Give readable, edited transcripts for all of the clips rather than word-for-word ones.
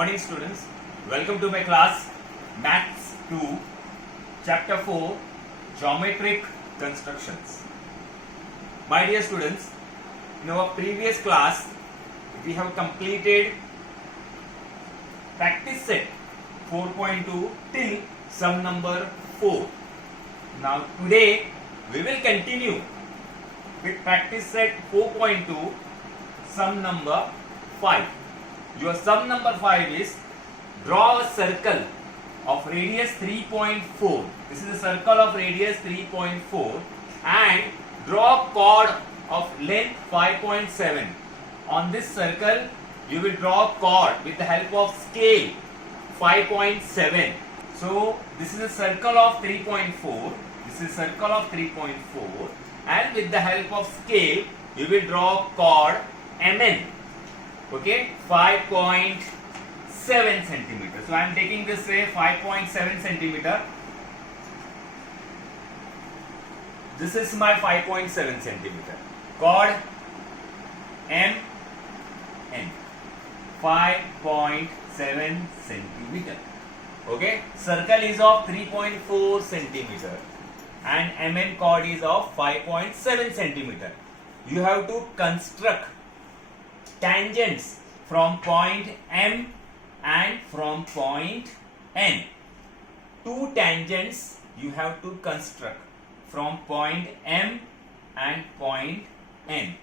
Morning students, welcome to my class Maths 2 Chapter 4 Geometric Constructions. My dear students, in our previous class we have completed practice set 4.2 till sum number 4. Now today we will continue with practice set 4.2 sum number 5. Your sum number 5 is draw a circle of radius 3.4. This is a circle of radius 3.4 and draw a chord of length 5.7. On this circle you will draw a chord with the help of scale 5.7. So this is a circle of 3.4. This is a circle of 3.4 and with the help of scale you will draw a chord MN. Okay, 5.7 centimeter. So I am taking this say 5.7 centimeter. This is my 5.7 centimeter. Chord M N 5.7 centimeter. Okay, circle is of 3.4 centimeter and MN chord is of 5.7 centimeter. You have to construct tangents from point M and from point N. Two tangents you have to construct from point M and point N.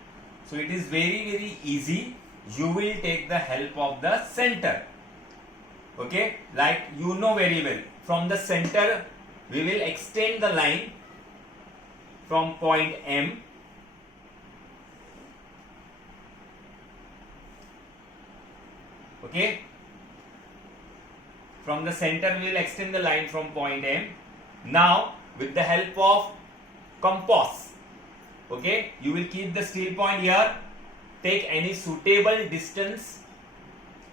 So it is very easy. You will take the help of the center. Okay, like you know very well, from the center we will extend the line from point M. Okay, from the center we will extend the line from point M. Now with the help of compass, okay, you will keep the steel point here, take any suitable distance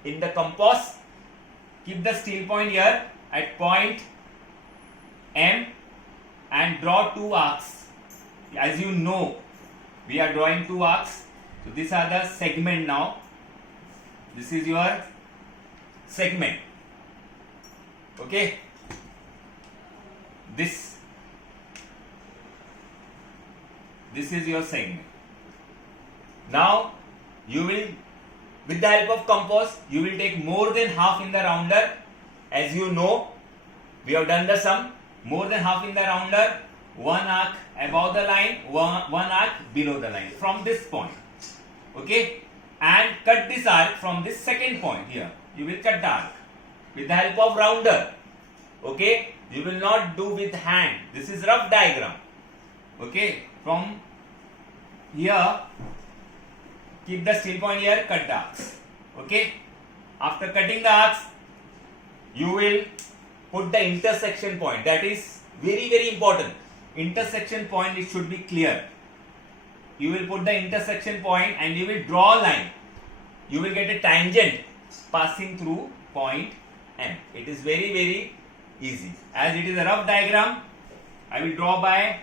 in the compass, keep the steel point here at point M and draw two arcs. As you know, we are drawing two arcs. So these are the segment now. This is your segment. Okay, this is your segment. Now you will, with the help of compass, you will take more than half in the rounder. As you know, we have done the sum. More than half in the rounder, one arc above the line, one arc below the line from this point. Okay, and cut this arc from this second point here. You will cut the arc with the help of rounder. Okay, you will not do with hand. This is rough diagram. Okay, from here, keep the steel point here, cut the arcs. Okay, after cutting the arcs, you will put the intersection point. That is very important. Intersection point, it should be clear. You will put the intersection point and you will draw a line. You will get a tangent passing through point M. It is very easy. As it is a rough diagram, I will draw by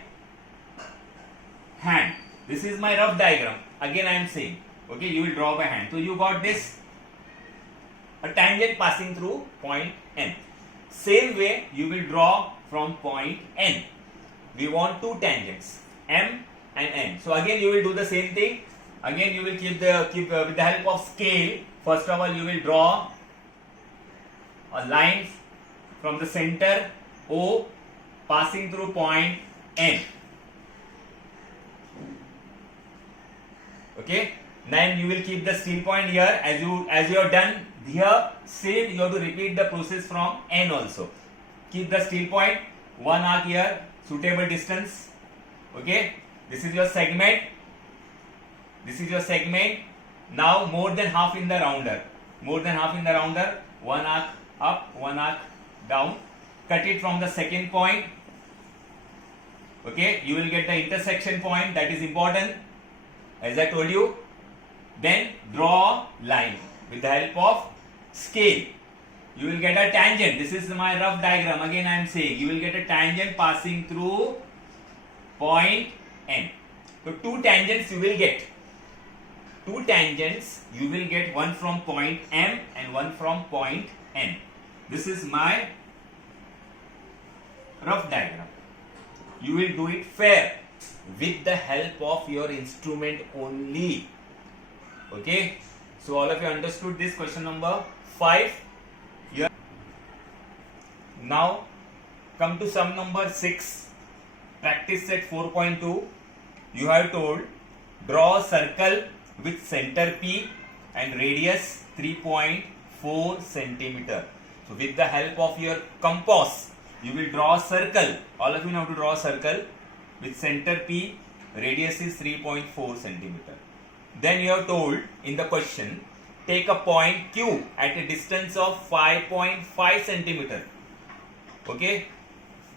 hand. This is my rough diagram. Again I am saying, okay, you will draw by hand. So you got this, a tangent passing through point M. Same way you will draw from point N. We want two tangents, M and N. So again you will do the same thing. Again you will keep with the help of scale. First of all you will draw a line from the center O passing through point N. Okay. Then you will keep the steel point here as you have done here. Same you have to repeat the process from N also. Keep the steel point, one arc here, suitable distance. Okay. This is your segment. This is your segment. Now more than half in the rounder. More than half in the rounder. One arc up, one arc down. Cut it from the second point. Okay. You will get the intersection point. That is important. As I told you. Then draw line with the help of scale. You will get a tangent. This is my rough diagram. Again I am saying you will get a tangent passing through point N. So two tangents you will get. two tangents, you will get one from point M and one from point N. This is my rough diagram. You will do it fair with the help of your instrument only. Okay, so all of you understood this question number 5 here. Now come to sum number 6, practice set 4.2. You have told draw a circle with center P and radius 3.4 centimeter. So with the help of your compass, you will draw a circle. All of you know how to draw a circle with center P, radius is 3.4 centimeter. Then you have told in the question, take a point Q at a distance of 5.5 centimeter. Okay,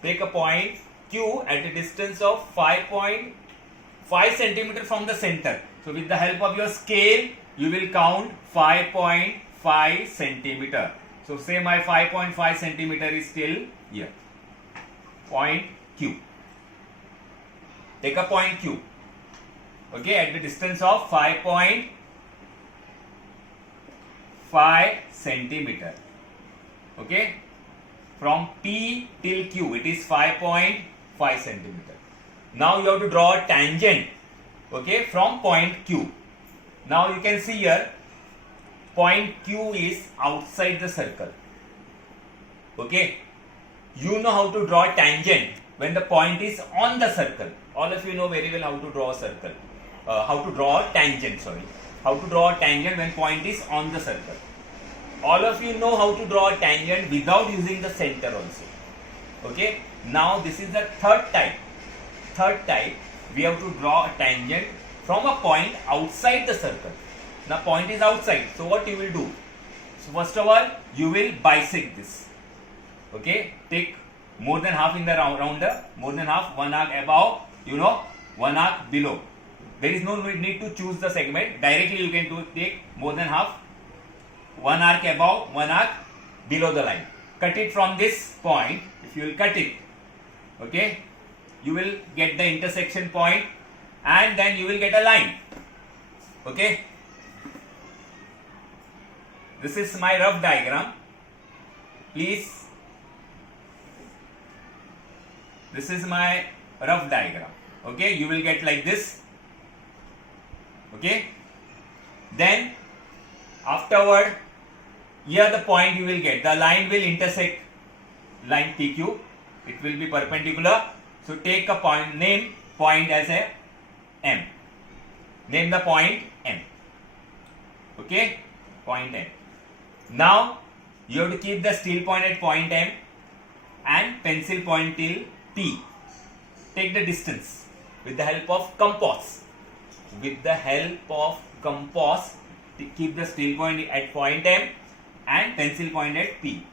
take a point Q at a distance of 5.5 centimeter from the center. So with the help of your scale, you will count 5.5 centimeter. So say my 5.5 centimeter is still here. Point Q. Take a point Q. Okay, at the distance of 5.5 centimeter. Okay, from P till Q, it is 5.5 centimeter. Now you have to draw a tangent. Okay, from point Q. Now you can see here, point Q is outside the circle. Okay, you know how to draw a tangent when the point is on the circle. All of you know very well how to draw a circle. How to draw a tangent, how to draw a tangent when point is on the circle. All of you know how to draw a tangent without using the center also. Okay, now this is the third type. We have to draw a tangent from a point outside the circle. Now point is outside, so what you will do? So first of all, you will bisect this. Okay, take more than half in the rounder, more than half, 1 arc above, 1 arc below. There is no need to choose the segment. Directly you can take more than half, 1 arc above, 1 arc below the line. Cut it from this point. If you will cut it, okay, you will get the intersection point and then you will get a line. Okay, this is my rough diagram. Please, this is my rough diagram. Okay, you will get like this. Okay, then afterward, here the point you will get, the line will intersect line PQ, it will be perpendicular. So take a point, name point as a M, name the point M. Okay, point M. Now you have to keep the steel point at point M and pencil point till P. Take the distance with the help of compass. With the help of compass, keep the steel point at point M and pencil point at P.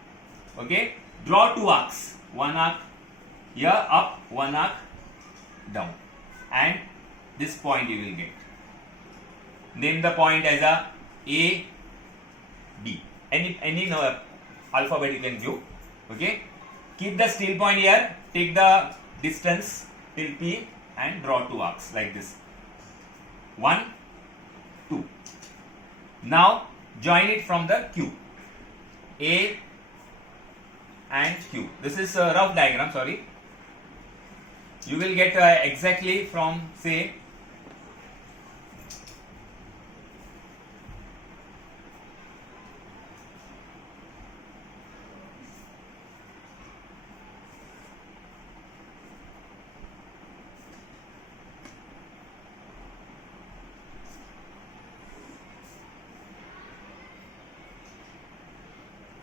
Okay, draw two arcs, 1 arc here up, 1 arc down, and this point you will get. Name the point as a B. Any alphabet you can give. Okay, keep the steel point here, take the distance till P and draw two arcs like this. 1, 2. Now join it from the Q. A and Q. This is a rough diagram, sorry. You will get exactly from, say,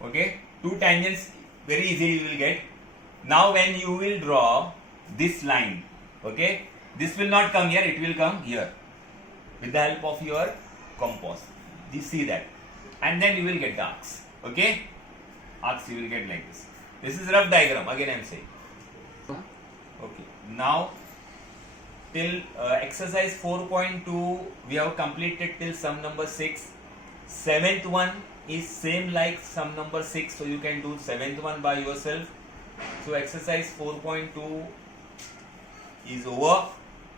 okay, two tangents very easily you will get. Now when you will draw this line, okay, this will not come here, it will come here with the help of your compass. You see that, and then you will get the arcs. Okay, arcs you will get like this. This is rough diagram, again I am saying. Okay, now till exercise 4.2 we have completed till sum number 6. 7th one is same like sum number 6, so you can do 7th one by yourself. So exercise 4.2 is over.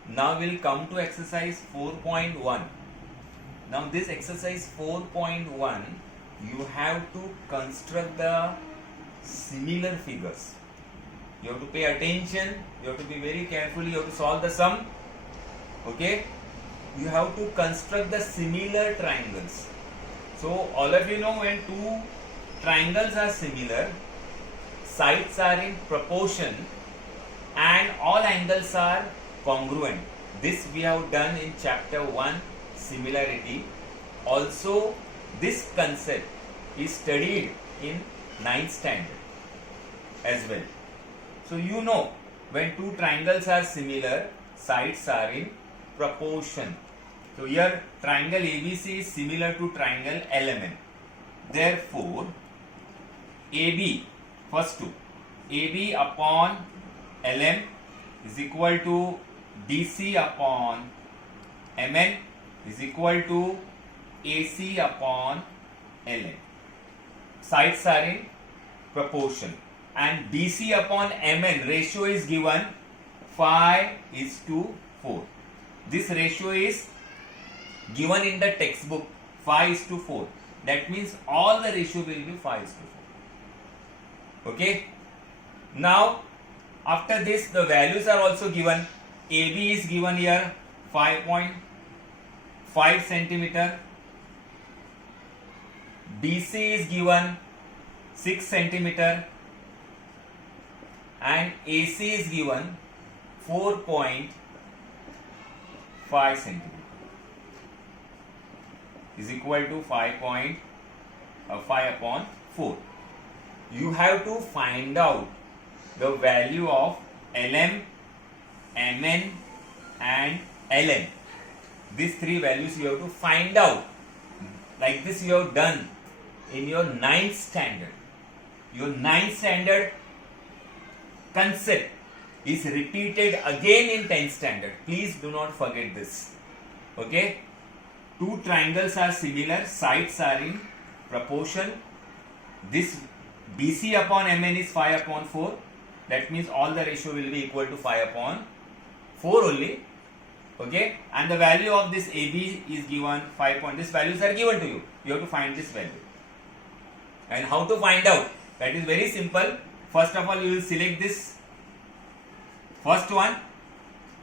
Now we'll come to exercise 4.1. Now this exercise 4.1, you have to construct the similar figures. You have to pay attention, you have to be very careful, you have to solve the sum. Okay, you have to construct the similar triangles. So all of you know, when two triangles are similar, sides are in proportion and all angles are congruent. This we have done in chapter 1, similarity. Also this concept is studied in 9th standard as well. So you know, when two triangles are similar, sides are in proportion. So here triangle ABC is similar to triangle LMN. Therefore AB, first two, AB upon LM is equal to DC upon MN is equal to AC upon LN. Sides are in proportion, and DC upon MN ratio is given 5:4. This ratio is given in the textbook 5:4. That means all the ratio will be 5:4. Okay. Now after this, the values are also given. AB is given here 5.5 centimeter. DC is given 6 centimeter and AC is given 4.5 centimeter is equal to 5 upon 4. You have to find out the value of LM, MN and LN. These three values you have to find out. Like this you have done in your 9th standard. Your 9th standard concept is repeated again in 10th standard. Please do not forget this. Okay? Two triangles are similar, sides are in proportion. This BC upon MN is 5/4. That means all the ratio will be equal to 5/4 only. Okay? And the value of this AB is given 5. These values are given to you. You have to find this value. And how to find out? That is very simple. First of all, you will select this first one,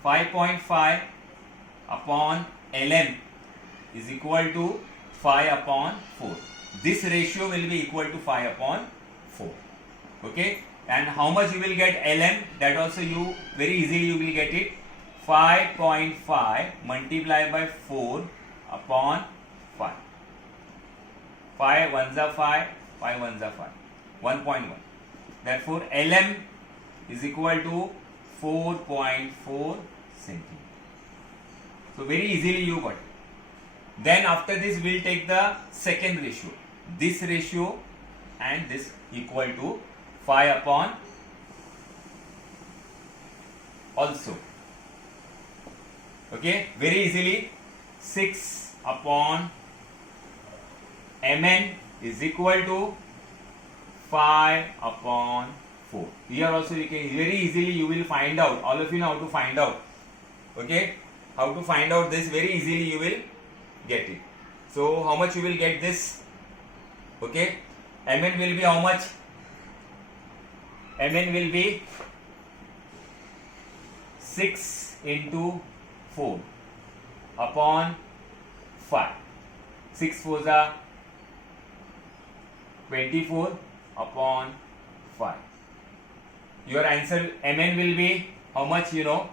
5.5 upon LM is equal to 5/4. This ratio will be equal to 5/4. Okay? And how much you will get LM? That also you very easily you will get it. 5.5 multiplied by 4/5. 5 ones are 5, 5 ones are 5. 1.1. Therefore LM is equal to 4.4 centimeter. So very easily you got it. Then after this we will take the second ratio. This ratio and this equal to 5/, also. Okay, very easily 6/, MN is equal to 5/4. Here also you can very easily you will find out. All of you know how to find out. Okay, how to find out this very easily you will get it. So how much you will get this? Okay, MN will be how much? MN will be 6 into 4 upon 5. 6 4s are 24 upon 5. Your answer MN will be how much, you know?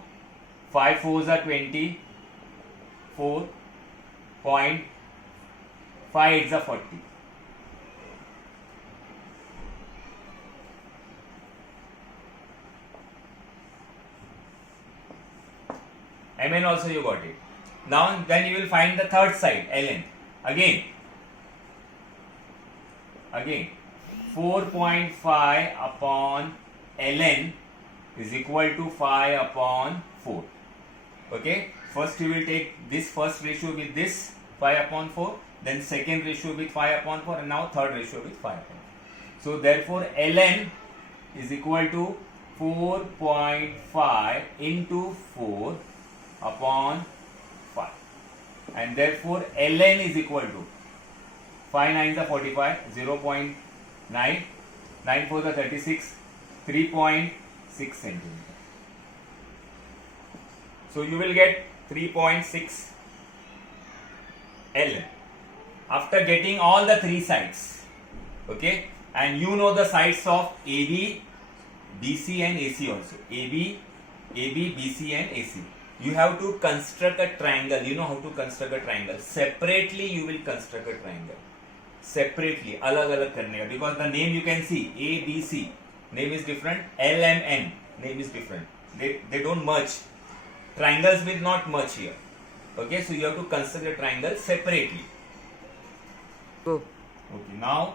5 4s are 20. 4.5 8s are 40. MN also you got it. Now then you will find the third side, LN. Again 4.5 upon LN is equal to 5/4. Okay, first you will take this first ratio with this 5/4, then second ratio with 5/4, and now third ratio with 5/4. So therefore LN is equal to 4.5 into 4/5. and therefore ln is equal to 5 9s are 45, 0.9, 9 4s are 36, 3.6 centimeter. So you will get 3.6 ln after getting all the three sides. Okay, and you know the sides of AB, BC and AC also. AB, BC and AC. You have to construct a triangle. You know how to construct a triangle. Separately you will construct a triangle. Separately, अलग अलग करने का, because the name you can see A, B, C name is different, L, M, N name is different. They don't merge. Triangles will not merge here. Okay, so you have to construct a triangle separately. Okay, now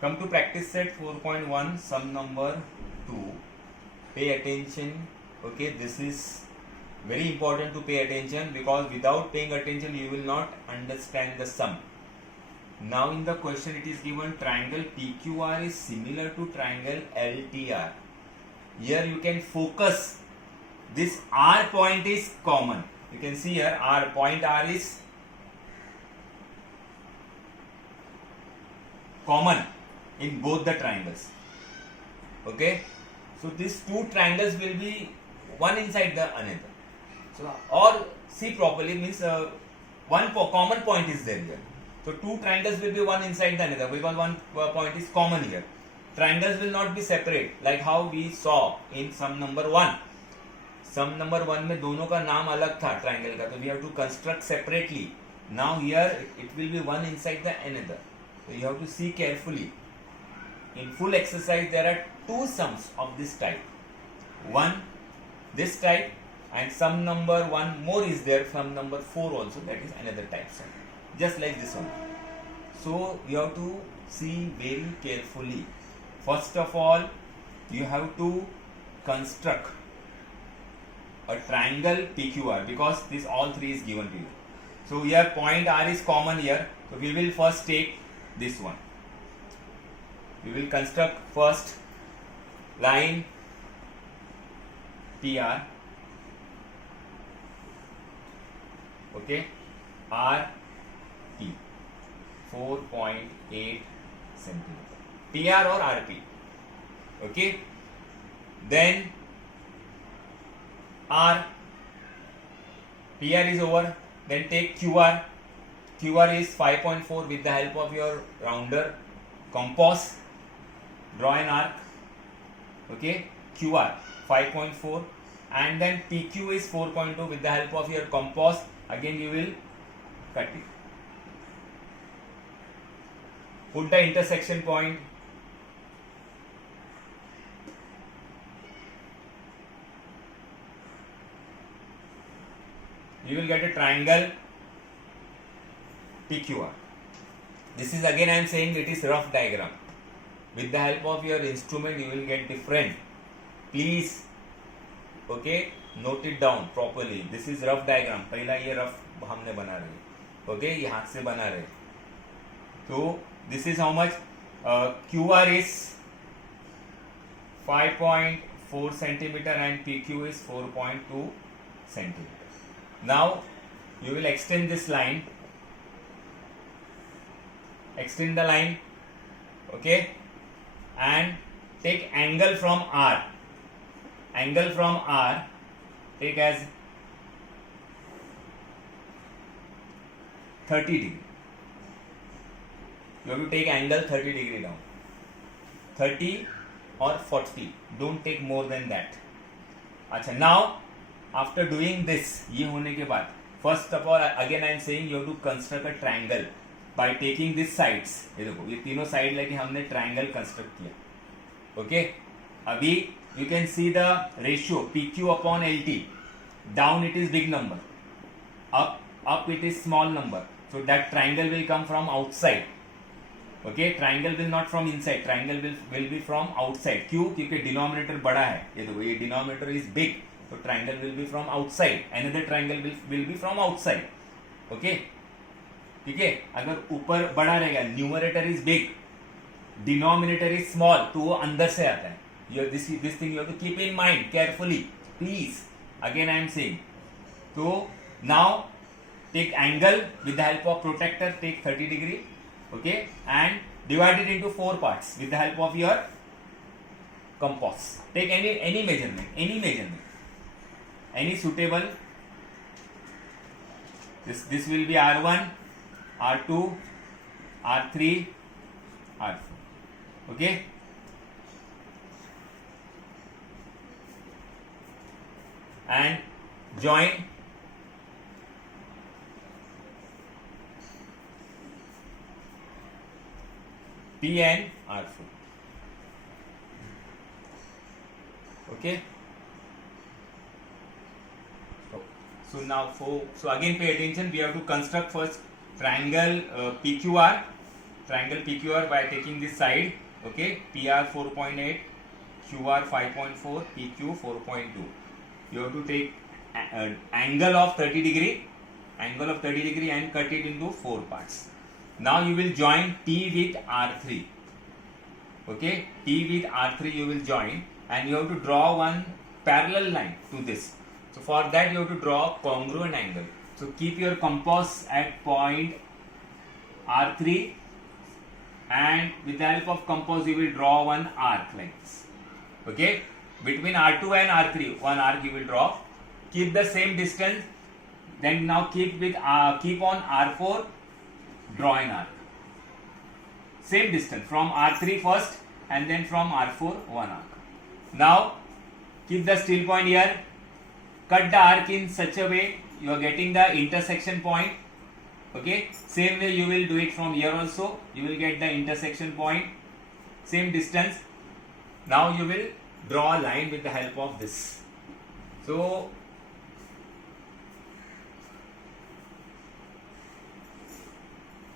come to practice set 4.1, sum number 2. Pay attention. Okay, this is very important to pay attention, because without paying attention you will not understand the sum. Now in the question it is given triangle PQR is similar to triangle LTR. Here you can focus. This R point is common. You can see here R point R is common in both the triangles. Okay, so these two triangles will be one inside the another. So or see properly means one common point is there here. So two triangles will be one inside the another because one point is common here. Triangles will not be separate like how we saw in sum number 1. Sum number 1 में दोनों का नाम अलग था triangle का, so we have to construct separately. Now here it will be one inside the another. So you have to see carefully. In full exercise there are two sums of this type. One this type, and sum number 1 more is there, sum number 4 also, that is another type sum. Just like this one. So you have to see very carefully. First of all, you have to construct a triangle PQR, because this all three is given to you. So here point R is common here. So we will first take this one. We will construct first line PR. Okay, R P 4.8 centimeter. PR or RP. Okay, then R, PR is over, then take QR. QR is 5.4 with the help of your rounder compass. Draw an arc. Okay, QR 5.4, and then PQ is 4.2 with the help of your compass. Again you will cut it. Put the intersection point. You will get a triangle PQR. This is again I am saying it is rough diagram. With the help of your instrument you will get different. Please, okay, note it down properly. This is rough diagram. पहला ये rough हमने बना रहे. Okay, ये हाथ से बना रहे. So this is how much? QR is 5.4 centimeter and PQ is 4.2 centimeter. Now you will extend this line. Extend the line. Okay, and take angle from R. Angle from R take as 30 degree. You have to take angle 30 degree down. 30 or 40. Don't take more than that. अच्छा, now after doing this, ये होने के बाद, first of all again I am saying you have to construct a triangle by taking these sides. ये देखो ये तीनों side लेके हमने triangle construct किया. Okay, अभी you can see the ratio PQ upon LT. Down it is big number, up it is small number. So that triangle will come from outside. Okay, triangle will not from inside. Triangle will be from outside. क्यों? क्योंकि denominator बड़ा है. ये देखो ये denominator is big. So triangle will be from outside. Another triangle will be from outside. Okay, ठीक है. अगर ऊपर बड़ा रहेगा, numerator is big, denominator is small, तो वो अंदर से आता है. This thing you have to keep in mind carefully, please. Again I am saying. So now take angle with the help of protractor, take 30 degree, okay, and divide it into 4 parts with the help of your compass. Take any measurement, any suitable. This will be R1, R2, R3, R4, okay. And join P and R4, okay. So now so again pay attention, we have to construct first triangle PQR by taking this side, okay. PR 4.8, QR 5.4, PQ 4.2. You have to take angle of 30 degree and cut it into 4 parts. Now you will join P with R3, okay. P with R3 you will join, and you have to draw one parallel line to this. So for that you have to draw congruent angle. So keep your compass at point R3, and with the help of compass you will draw one arc like this, okay. Between R2 and R3 one arc you will draw. Keep the same distance. Then now keep on R4, draw an arc. Same distance from R3 first, and then from R4 one arc. Now keep the steel point here. Cut the arc in such a way you are getting the intersection point, okay. Same way you will do it from here also. You will get the intersection point, same distance. Now you will draw a line with the help of this. So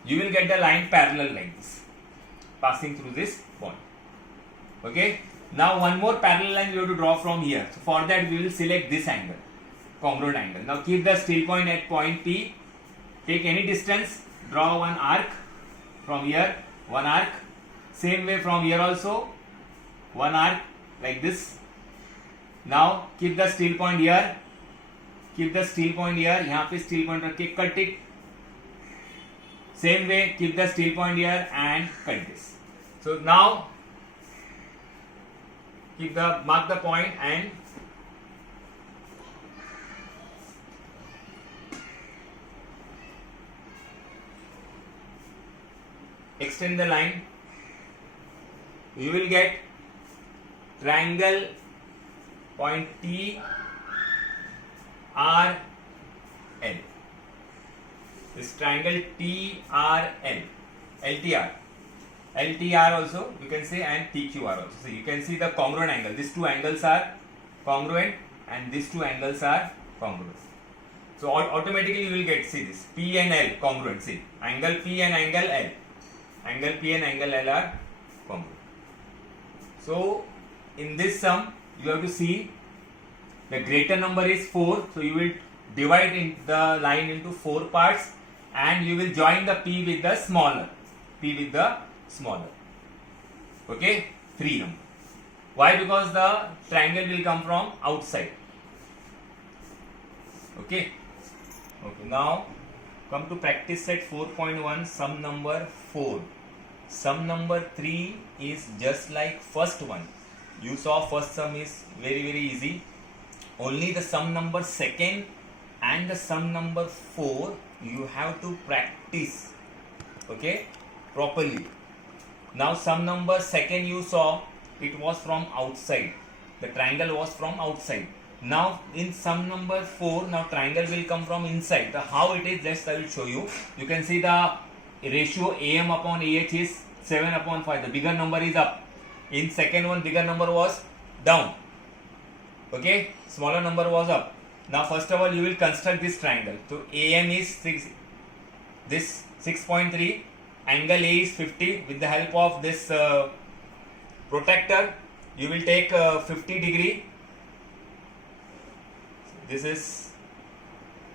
you will get the line parallel like this, passing through this point, okay. Now one more parallel line you have to draw from here. So for that we will select this angle, congruent angle. Now keep the steel point at point P. Take any distance, draw one arc from here, one arc. Same way from here also, one arc like this. Now keep the steel point here. यहाँ पे steel point रख के cut it. Same way, keep the steel point here and cut this. So now mark the point and extend the line. You will get triangle point T R L. This triangle T R L, LTR also you can say, and TQR also. So you can see the congruent angle. These two angles are congruent and these two angles are congruent. So automatically you will get, see this P and L congruent. See angle P and angle L. Angle P and angle L are congruent. So in this sum you have to see the greater number is 4. So you will divide the line into 4 parts, and you will join the P with the smaller. Okay, 3 number. Why? Because the triangle will come from outside. Okay. Now come to practice set 4.1, sum number 4. Sum number 3 is just like first one. You saw first sum is very easy. Only the sum number second and the sum number 4 you have to practice, okay, properly. Now sum number second you saw, it was from outside. The triangle was from outside. Now in sum number 4, now triangle will come from inside. How it is, just I will show you. You can see the ratio AM upon AH is 7/5. The bigger number is up. In second one, bigger number was down. Okay, smaller number was up. Now first of all you will construct this triangle. So AM is 6.3, angle A is 50. With the help of this protractor you will take 50 degree. This is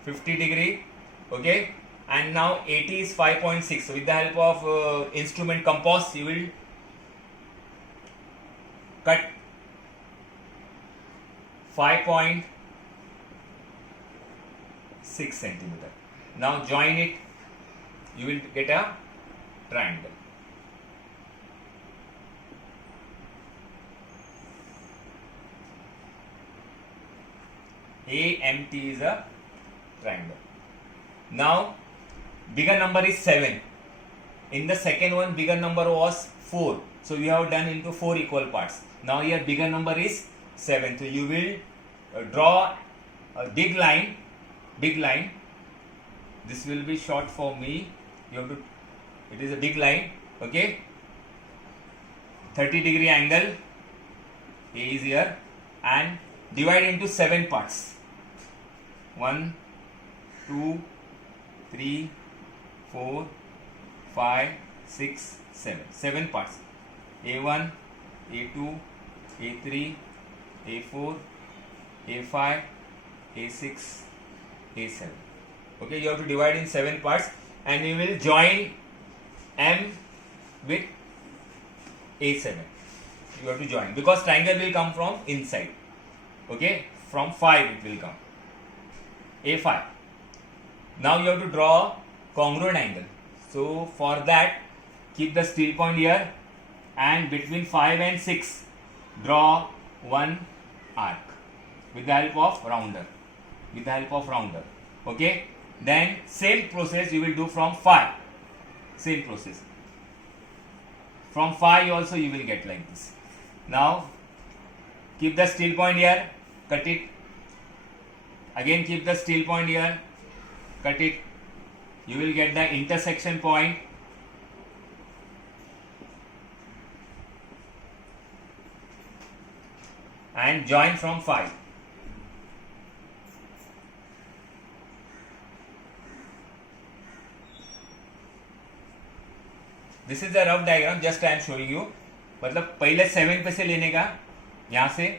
50 degree, okay, and now 80 is 5.6. So with the help of instrument compass you will cut 5.6 centimeter. Now join it. You will get a triangle. AMT is a triangle. Now bigger number is 7. In the second one, bigger number was 4. So we have done into 4 equal parts. Now here bigger number is 7. So you will draw a big line. This will be short for me. You have to. It is a big line. Okay. 30-degree angle. A is here, and divide into 7 parts. 1, 2, 3, 4, 5, 6, 7. 7 parts. A1, A2, A3, A4, A5, A6, A7. Okay, you have to divide in 7 parts, and you will join M with A7. You have to join because triangle will come from inside. Okay, from 5 it will come. A5. Now you have to draw congruent angle. So for that, keep the steel point here, and between 5 and 6 draw one arc with the help of rounder. Okay, then same process you will do from 5. Same process from 5 also you will get like this. Now keep the steel point here, cut it. Again keep the steel point here, cut it. You will get the intersection point. And join from 5. This is the rough diagram, just I am showing you. मतलब पहले 7 पे से लेने का यहाँ से.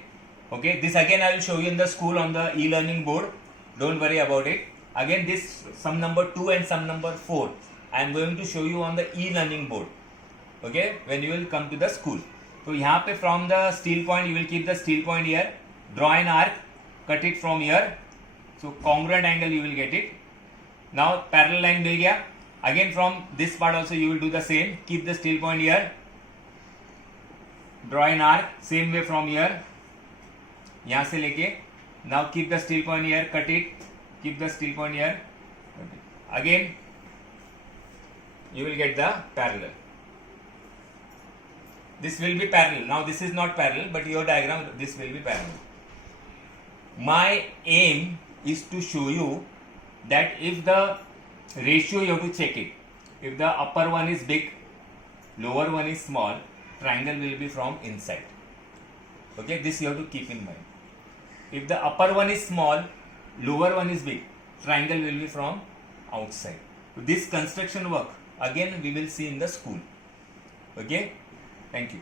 Okay, this again I will show you in the school on the e-learning board. Don't worry about it. Again this sum number 2 and sum number 4 I am going to show you on the e-learning board. Okay, when you will come to the school. तो यहाँ पे from the steel point you will keep the steel point here. Draw an arc, cut it from here. So congruent angle you will get it. Now parallel line मिल गया. Again from this part also you will do the same. Keep the steel point here. Draw an arc same way from here. यहाँ से लेके. Now keep the steel point here. Cut it. Keep the steel point here. Again you will get the parallel. This will be parallel. Now this is not parallel, but your diagram this will be parallel. My aim is to show you that if the ratio you have to check it. If the upper one is big, lower one is small, triangle will be from inside. Okay, this you have to keep in mind. If the upper one is small, lower one is big, triangle will be from outside. This construction work again we will see in the school. Okay, thank you.